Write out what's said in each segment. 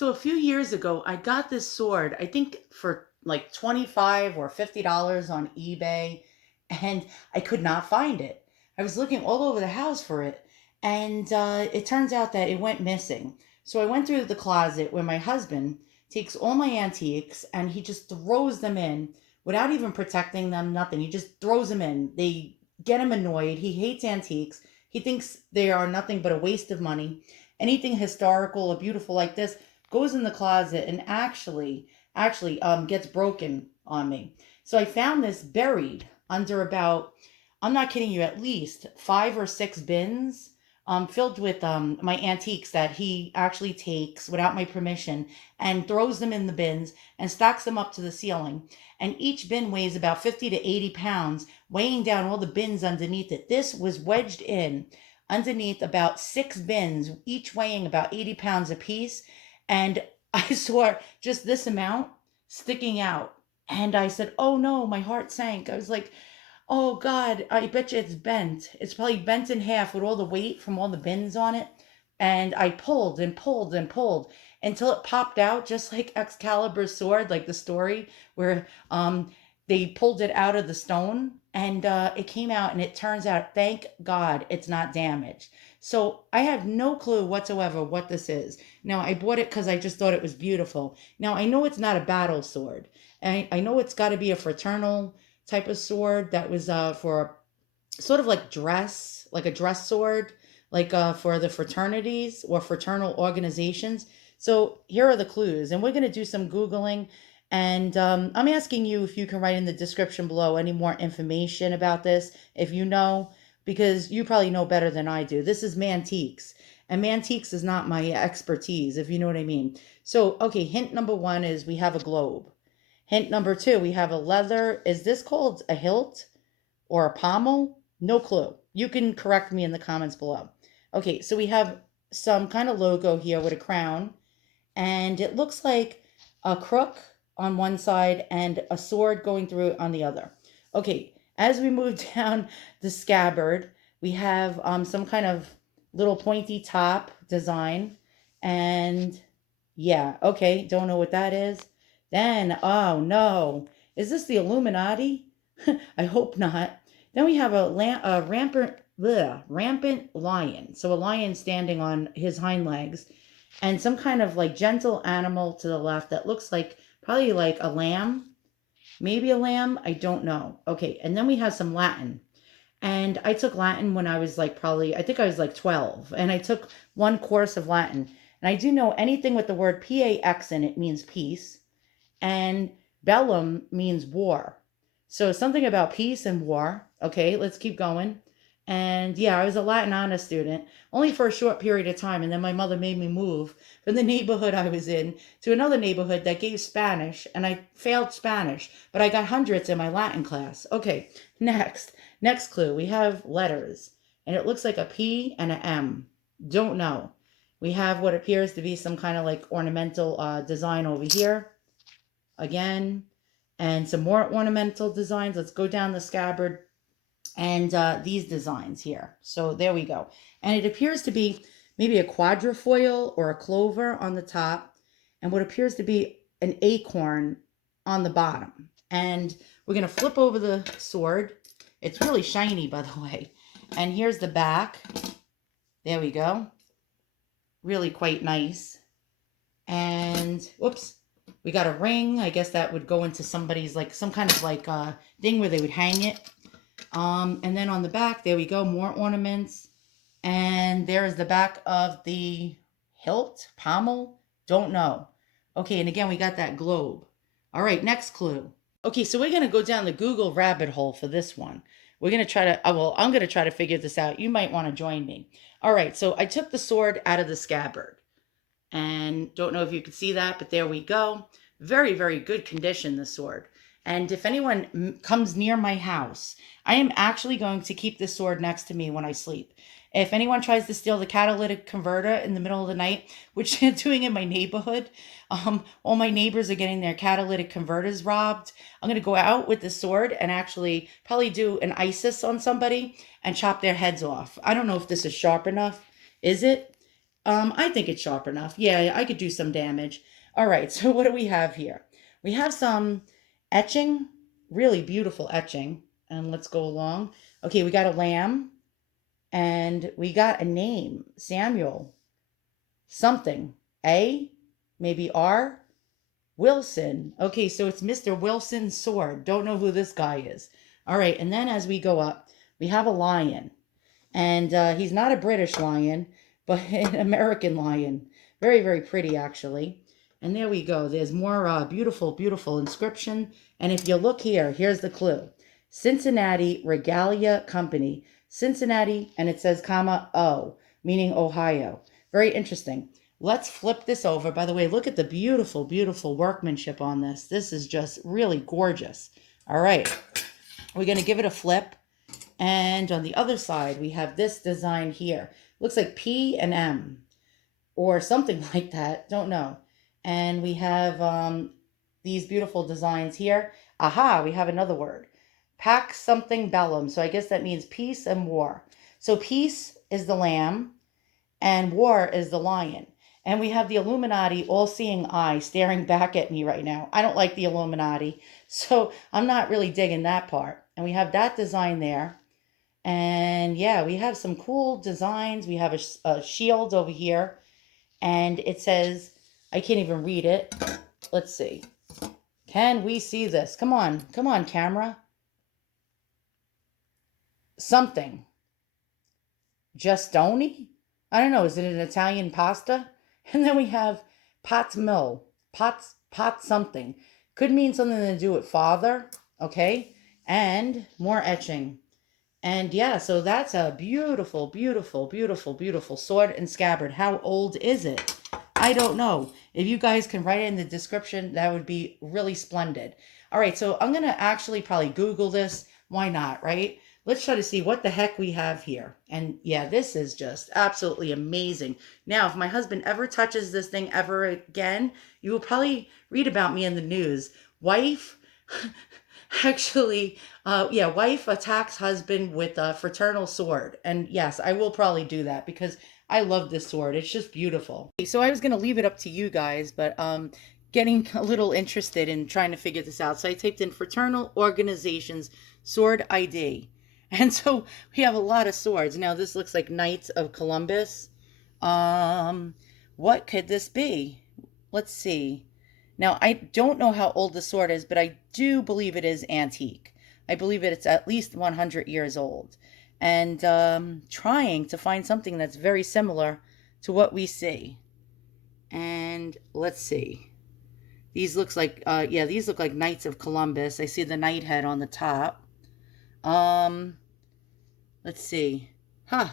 So a few years ago, I got this sword, I think for like 25 or $50 on eBay, and I could not find it. I was looking all over the house for it, and it turns out that it went missing. So I went through the closet where my husband takes all my antiques and he just throws them in without even protecting them, nothing. He just throws them in. They get him annoyed. He hates antiques. He thinks they are nothing but a waste of money. Anything historical or beautiful like this goes in the closet and actually gets broken on me. So I found this buried under about, I'm not kidding you, at least 5 or 6 bins filled with my antiques that he actually takes without my permission and throws them in the bins and stacks them up to the ceiling. And each bin weighs about 50 to 80 pounds, weighing down all the bins underneath it. This was wedged in underneath about 6 bins, each weighing about 80 pounds apiece. And I saw just this amount sticking out. And I said, oh no, my heart sank. I was like, oh God, I bet you it's bent. It's probably bent in half with all the weight from all the bins on it. And I pulled and pulled and pulled until it popped out, just like Excalibur's sword, like the story where they pulled it out of the stone and it came out. And it turns out, thank God, it's not damaged. So I have no clue whatsoever what this is. Now, I bought it because I just thought it was beautiful. Now, I know it's not a battle sword. And I know it's got to be a fraternal type of sword that was for sort of like dress, like a dress sword, like for the fraternities or fraternal organizations. So here are the clues, and we're going to do some Googling. And I'm asking you if you can write in the description below any more information about this, if you know, because you probably know better than I do. This is Mantiques, and Mantiques is not my expertise, if you know what I mean. So, okay, hint number one is we have a globe. Hint number two, we have a leather. Is this called a hilt or a pommel? No clue. You can correct me in the comments below. Okay, so we have some kind of logo here with a crown, and it looks like a crook on one side and a sword going through it on the other. Okay, as we move down the scabbard, we have some kind of little pointy top design, and yeah, okay, don't know what that is. Then, oh no, is this the Illuminati? I hope not. Then we have a rampant lion. So a lion standing on his hind legs, and some kind of like gentle animal to the left that looks like probably like a lamb, maybe a lamb. I don't know. Okay, and then we have some Latin. And I took Latin when I was like probably, I think I was like 12, and I took one course of Latin. And I do know anything with the word PAX in it means peace, and bellum means war. So something about peace and war. Okay, let's keep going. And yeah, I was a Latin honor student only for a short period of time. And then my mother made me move from the neighborhood I was in to another neighborhood that gave Spanish. And I failed Spanish, but I got hundreds in my Latin class. Okay, next. Next clue. We have letters. And it looks like a P and a M. Don't know. We have what appears to be some kind of like ornamental design over here again, and some more ornamental designs. Let's go down the scabbard and these designs here. So there we go. And it appears to be maybe a quadrifoil or a clover on the top, and what appears to be an acorn on the bottom. And we're going to flip over the sword. It's really shiny, by the way. And here's the back. There we go. Really quite nice. And whoops, we got a ring. I guess that would go into somebody's like some kind of like thing where they would hang it. And then on the back, there we go, more ornaments. And there is the back of the hilt, pommel, don't know. Okay, and again, we got that globe. All right, next clue. Okay, so we're going to go down the Google rabbit hole for this one. We're going to try to, well, I'm going to try to figure this out. You might want to join me. All right, so I took the sword out of the scabbard. And don't know if you could see that, but there we go. Very, very good condition, the sword. And if anyone comes near my house, I am actually going to keep this sword next to me when I sleep. If anyone tries to steal the catalytic converter in the middle of the night, which they're doing in my neighborhood, all my neighbors are getting their catalytic converters robbed. I'm going to go out with the sword and actually probably do an ISIS on somebody and chop their heads off. I don't know if this is sharp enough. Is it? I think it's sharp enough. Yeah, I could do some damage. All right, so what do we have here? We have some etching, really beautiful etching. And let's go along. Okay, we got a lamb and we got a name, Samuel, something. A, maybe R, Wilson. Okay, so it's Mr. Wilson's sword. Don't know who this guy is. All right, and then as we go up, we have a lion. And he's not a British lion, but an American lion. Very, very pretty, actually. And there we go. There's more beautiful, beautiful inscription. And if you look here, here's the clue. Cincinnati Regalia Company. Cincinnati, and it says comma O, meaning Ohio. Very interesting. Let's flip this over. By the way, look at the beautiful, beautiful workmanship on this. This is just really gorgeous. All right. We're going to give it a flip. And on the other side, we have this design here. Looks like P and M or something like that. Don't know. And we have these beautiful designs here. Aha, we have another word. Pax something bellum. So I guess that means peace and war. So peace is the lamb and war is the lion. And we have the Illuminati all-seeing eye staring back at me right now. I don't like the Illuminati, so I'm not really digging that part. And we have that design there. And yeah, we have some cool designs. We have a shield over here, and it says, I can't even read it. Let's see. Can we see this? Come on, camera. Something. Gestoni? I don't know. Is it an Italian pasta? And then we have pot mill. Pot something. Could mean something to do with father. Okay. And more etching. And yeah, so that's a beautiful, beautiful, beautiful, beautiful sword and scabbard. How old is it? I don't know. If you guys can write it in the description, that would be really splendid. All right, so I'm going to actually probably Google this. Why not, right? Let's try to see what the heck we have here. And yeah, this is just absolutely amazing. Now, if my husband ever touches this thing ever again, you will probably read about me in the news. Wife actually, yeah, wife attacks husband with a fraternal sword. And yes, I will probably do that because I love this sword. It's just beautiful. So I was going to leave it up to you guys, but getting a little interested in trying to figure this out. So I typed in fraternal organizations sword ID. And so we have a lot of swords. Now this looks like Knights of Columbus. What could this be? Let's see. Now, I don't know how old the sword is, but I do believe it is antique. I believe it's at least 100 years old. And trying to find something that's very similar to what we see. And let's see. These looks like, yeah, these look like Knights of Columbus. I see the knight head on the top. Let's see. Huh.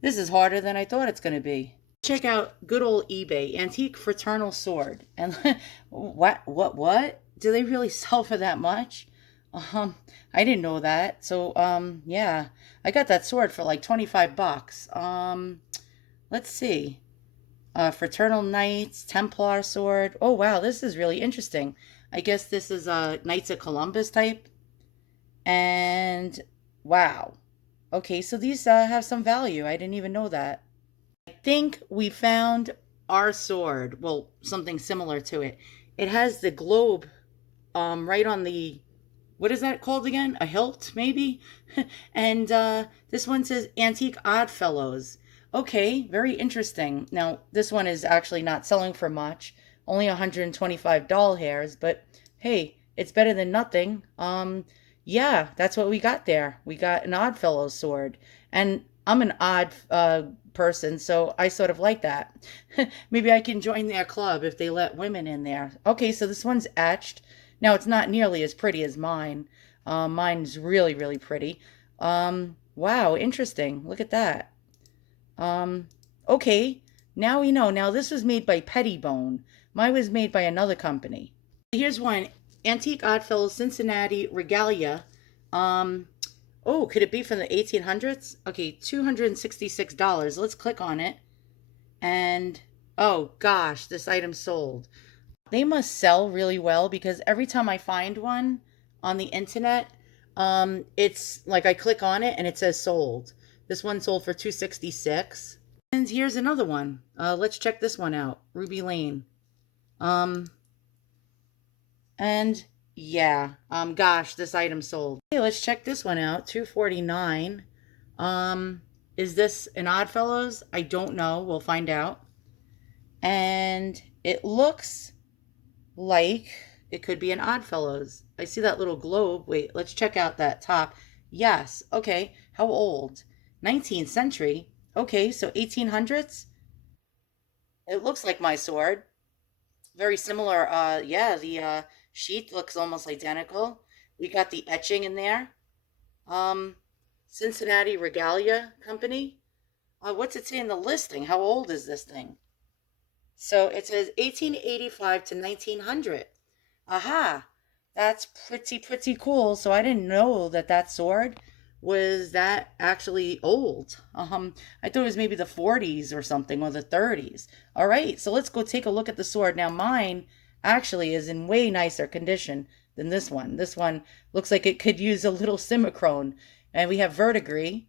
This is harder than I thought it's going to be. Check out good old eBay, antique fraternal sword. And what? Do they really sell for that much? I didn't know that. So, yeah, I got that sword for like 25 bucks. Let's see. Fraternal Knights, Templar sword. Oh, wow, this is really interesting. I guess this is a Knights of Columbus type. And wow. Okay, so these have some value. I didn't even know that. I think we found our sword. Well, something similar to it. It has the globe right on the, what is that called again? A hilt, maybe? And this one says Antique Oddfellows. Okay, very interesting. Now, this one is actually not selling for much. Only 125 doll hairs, but hey, it's better than nothing. Yeah, that's what we got there. We got an Oddfellows sword. And I'm an odd person, so I sort of like that. Maybe I can join their club if they let women in there. Okay, so this one's etched. Now, it's not nearly as pretty as mine. Mine's really, really pretty. Wow, interesting. Look at that. Okay, now we know. Now, this was made by Pettibone. Mine was made by another company. Here's one. Antique Oddfellows Cincinnati Regalia. Oh, could it be from the 1800s? Okay, $266. Let's click on it. And, oh gosh, this item sold. They must sell really well because every time I find one on the internet, it's like I click on it and it says sold. This one sold for $266. And here's another one. Let's check this one out. Ruby Lane. Um, and yeah, gosh, this item sold. Okay, let's check this one out. 249. Um, is this an Oddfellows? I don't know. We'll find out. And it looks like it could be an Oddfellows. I see that little globe. Wait, let's check out that top. Yes. Okay. How old? 19th century. Okay, so 1800s. It looks like my sword. Very similar. Yeah, the sheath looks almost identical. We got the etching in there. Um, Cincinnati Regalia Company. What's it say in the listing? How old is this thing? So it says 1885 to 1900. Aha, that's pretty cool. So I didn't know that that sword was that actually old. I thought it was maybe the 40s or something or the 30s. All right, so let's go take a look at the sword. Now mine actually is in way nicer condition than this one. This one looks like it could use a little simicrone. And we have verdigris.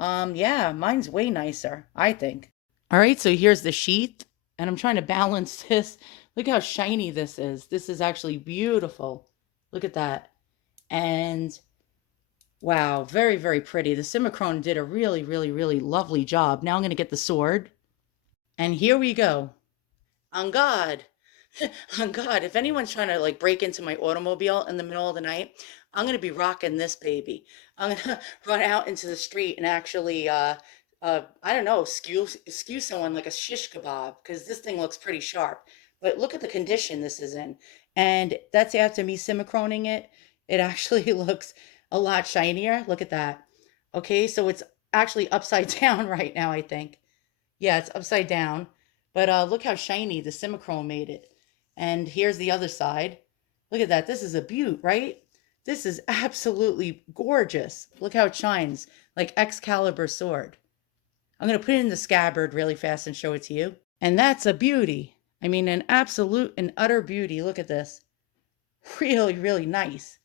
Yeah, mine's way nicer, I think. All right, so here's the sheath, and I'm trying to balance this. Look how shiny this is. This is actually beautiful. Look at that. And wow, very pretty. The Simicrone did a really lovely job. Now I'm going to get the sword. And here we go. On God. On God. If anyone's trying to like break into my automobile in the middle of the night, I'm going to be rocking this baby. I'm going to run out into the street and actually, I don't know, skew someone like a shish kebab because this thing looks pretty sharp. But look at the condition this is in. And that's after me simicroning it. It actually looks a lot shinier. Look at that. Okay, so it's actually upside down right now, I think. Yeah, it's upside down. But look how shiny the Simichrome made it. And here's the other side. Look at that. This is a beaut, right? This is absolutely gorgeous. Look how it shines like Excalibur sword. I'm going to put it in the scabbard really fast and show it to you. And that's a beauty. I mean, an absolute and utter beauty. Look at this. Really nice.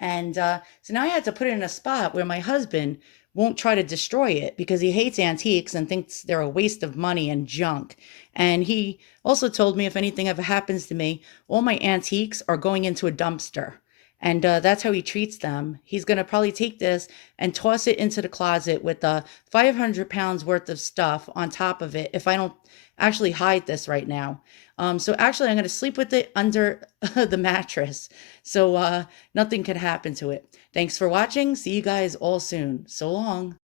And so now I had to put it in a spot where my husband won't try to destroy it because he hates antiques and thinks they're a waste of money and junk. And he also told me if anything ever happens to me, all my antiques are going into a dumpster. And that's how he treats them. He's going to probably take this and toss it into the closet with 500 pounds worth of stuff on top of it if I don't actually hide this right now. So actually, I'm going to sleep with it under the mattress. So nothing can happen to it. Thanks for watching. See you guys all soon. So long.